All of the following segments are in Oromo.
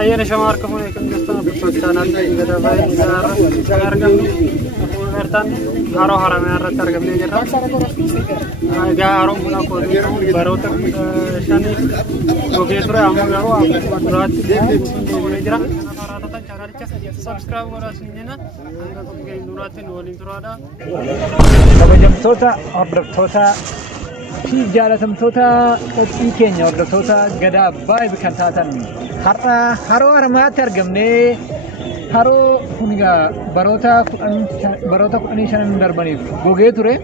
Ayyana shamar kamu yang kita bersocanan kita bayi negara harga bertan haro haram yang harga beli jera agak haram punya kode baru ter shani oke sura amu garo aku berat beli jera rata channel subscribe kora sinjena anda tuh kayak nuratin walin turada kabajamtoota hordoftoota fi jaalatamtoota qophii keenya hordoftoota gadaa baay'ee kan taatan har'a haroo haramaatti argamne haroo kun egaa baroota 15 darbaniif gogee ture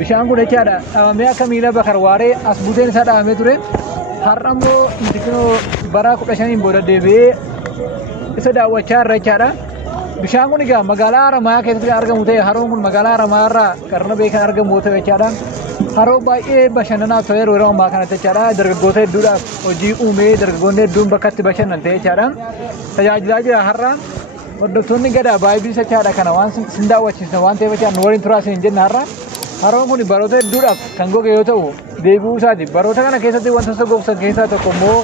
bishaan kun jechaadha dhabamee akka miila bakar waaree as buuteen isaa dhabamee ture har'a immoo intikinoo bara 15 booda deebi'ee isa daawwachaa irra jechaadha bishaan kun egaa magaalaa haramaa keessatti argamu ta'e haroon kun magaalaa haramaa irraa qarna beekan argamu ta'e jechaadha haroo baay'ee bashannanaaf ta'e yeroo ammaa kanatti jechaadha dargaggoota hedduudhaaf hojii uumee dargaggoonni hedduun bakka itti bashannan ta'e jechaadha tajaajilaa jira har'a hordoftoonni gadaa baay'ee bilisa jechaadha kana waan sin daawwachiisna waan ta'eef jechaadha nu waliin turaa isin jenna har'a haroon kun baroota hedduudhaaf kan goge yoo ta'u deebi'uu isaati baroota kana keessatti wantoota gogsan keessaa tokko immoo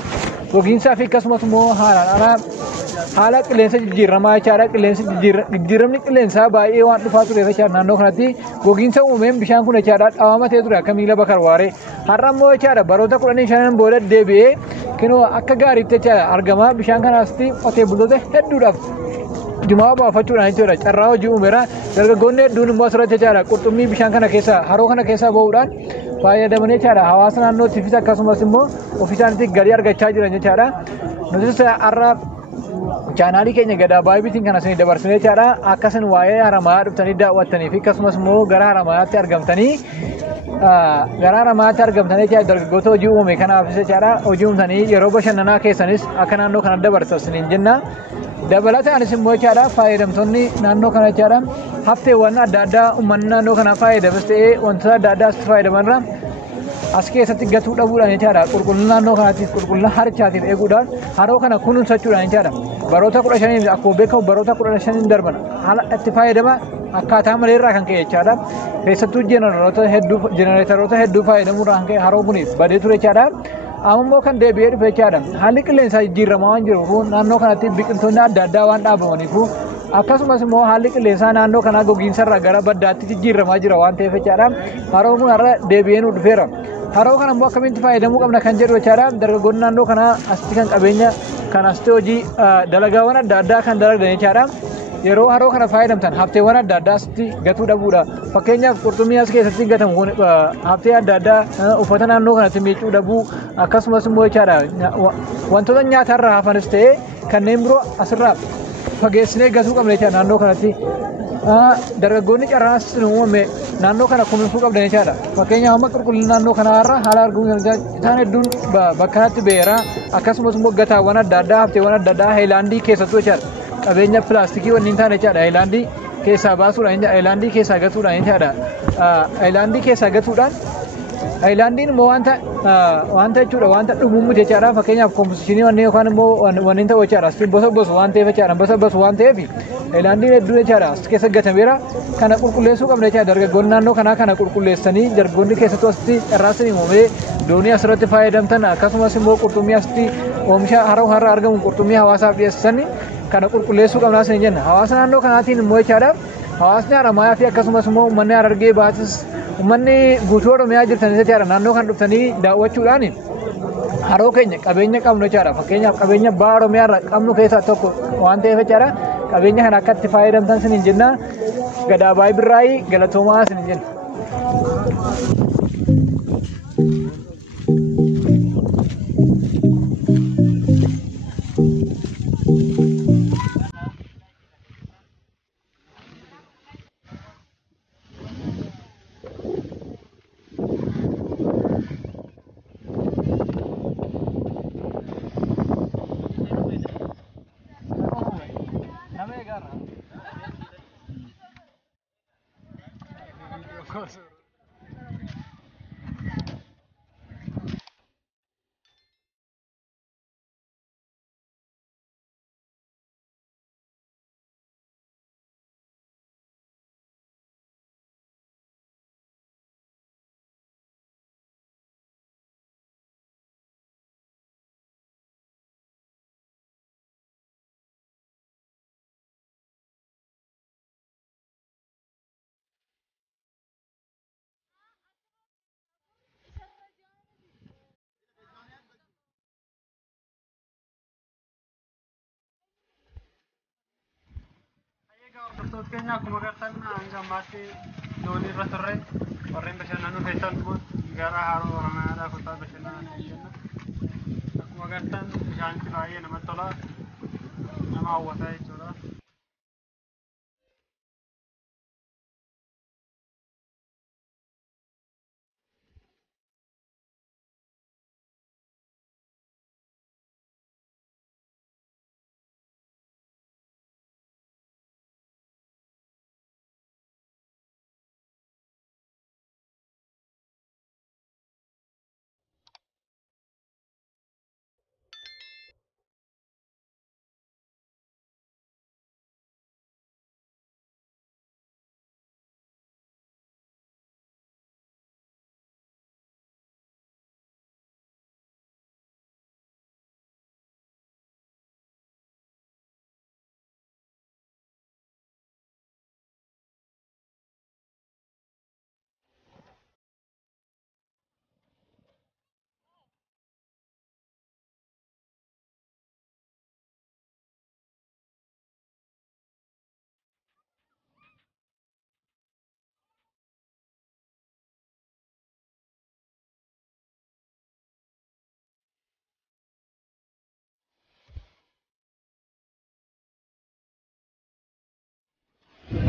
gogiinsaa fi akkasumas immoo haala qilleensa jijjiiramaa jechaadha jijjiiramni qilleensaa baay'ee waan dhufaa ture jechaadha naannoo kanatti gogiinsa uumeen bishaan kun jechaadha dhawama ta'e ture akka miila bakar waaree har'a immoo jechaadha baroota 15 booda deebi'ee kinoo akka gaariitti jechaadha argama bishaan kanaasti qotee bultoota hedduudhaaf jimaa baafachuudhaan jechuudha carraa hojii uumeera dargaggoonni hedduun immoo asirratti jechaadha qurxummii bishaan kana keessa haroo kana keessaa ba'uudhaan fayyadaman jechaadha hawaasa naannootiifis akkasumas immoo ofiisaaniitti galii argachaa jiran jechaadha nutis har'a chaanaalii keenya gadaa baay'eetiin kan isin dabarsine jechaadha akkasin waa'ee haramaa dhuftanii daawwattanii fi akkasumas immoo gara haramaatti argamtanii jechaadha dargaggoota hojii uume kanaafis jechaadha hojii uumtanii yeroo bashannanaa keessanis akka naannoo kana dabarsasiniin jenna dabalataanis immoo jechaadha fayyadamtoonni naannoo kana jechaadha hafteewwan adda addaa uummanni naannoo kana fayyadamas ta'ee wantoota adda addaa asitti fayyadamanirra as keessatti gatuu dhabuudhaan jechaadha qulqullina naannoo kanaatiif qulqullina harichaatiif eeguudhaan haroo kana kunuunsachuudhaan jechaadha baroota 15 akkuma beekamu baroota 15 darban haala itti fayyadama akkaataa maleerraa kan ka'e jechaadha keessattuu jenereetoroota hedduu fayyadamuudhaan kan ka'e haroo kun badee ture jechaadha amma immoo kan deebi'ee dhufe jechaadha haalli qilleensaa jijjiiramaa waan jiruuf naannoo kanatti biqiltoonni adda addaa waan dhaabamaniifu akkasumas immoo haalli qilleensaa naannoo kanaa gogiinsarraa gara baddaatti jijjiiramaa jira waan ta'eef jechaadha haroo kun har'a deebi'ee nu dhufeera haroo kana immoo akkamitti fayyadamuu qabna kan jedhu jechaadha dargaggoonni naannoo kanaa asitti kan qabeenya kan asitti hojii dalagaawwan adda addaa kan dalagdan jechaadha yeroo haroo kana fayyadamtan hafteewwan adda addaa asitti gatuu dhabuudha fakkeenyaaf qurxummii as keessatti gatamu haftee adda addaa uffata naannoo kanatti miicuu dhabuu akkasumas immoo jechaadha wantoota nyaatarraa hafanis ta'ee kanneen biroo asirraa fageessinee gatuu qabna jechaadha naannoo kanatti dargaggoonni carraas uumame naannoo kana kunuunsuu qabdan jechaadha fakkeenyaaf amma qulqullina naannoo kanaarra haala arguu isaan hedduun bakka kanatti beera akkasumas immoo gataawwan adda addaa hafteewwan adda addaa haayilaandii keessattuu jechaadha qabeenya pilaastikii wanni hin taane jechaadha haayilaandii keessaa baasuudhaan haayilaandii keessaa gatuudhaan jechaadha haayilaandii keessaa gatuudhaan haayilaandiin immoo wanta jechuudha wanta dhumumu jechaadha fakkeenyaaf komposishinii wanni yookaan immoo wanni ta'u jechaadha asitti bosa waan ta'eef jechaadha bosa waan ta'eef haayilaandiin hedduu jechaadha as keessa gatameera kana qulqulleessuu qabna jechaadha dargaggoonni naannoo kanaa kana qulqulleessanii dargaggoonni keessattuu asitti carraasanii uumee doonii asirratti fayyadamtan akkasumas immoo qurxummii asitti oomisha haroo har'a argamu qurxummii hawaasaaf dhiyeessanii kana qulqulleessuu qabnaa isin jenna hawaasa naannoo kanaatiin immoo jechaadha hawaasni haramayaa fi akkasumas immoo uummanni Harargee baatis uummanni guutuu Oromiyaa jirtanis jechaadha naannoo kan dhuftanii daawwachuudhaan haroo keenya qabeenya qabnu jechaadha fakkeenyaaf qabeenya ba'a Oromiyaa irraa qabnu keessaa tokko waan ta'eef jechaadha qabeenya kana akka itti fayyadamtan isin jenna gadaa baay'ee birraayii galatoomaa isin jenna. Of course. hordoftoota keenya akkuma agartan hanga ammaatti doonii irra turre warreen bashannanuu keessan kun gara haroo Oromiyaadhaa kutaa bashannanaa jenna. Akkuma agartan bishaanitti baay'ee namatti tola, nama hawwata jechuudha.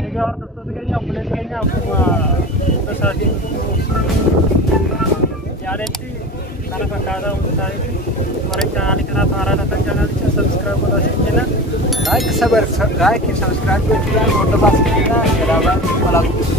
Egaa hordoftoota keenya obboleessa keenya akkuma hunda isaatiin yaadetti kana fakkaataa hunda isaaniitti warra chaanaalii kanaaf haaraa ta'an chaanaalicha sabskiraayib godhaa jenna. Like, subscribe gochuudhaan hordofaa jenna. Galaabaan malaatu.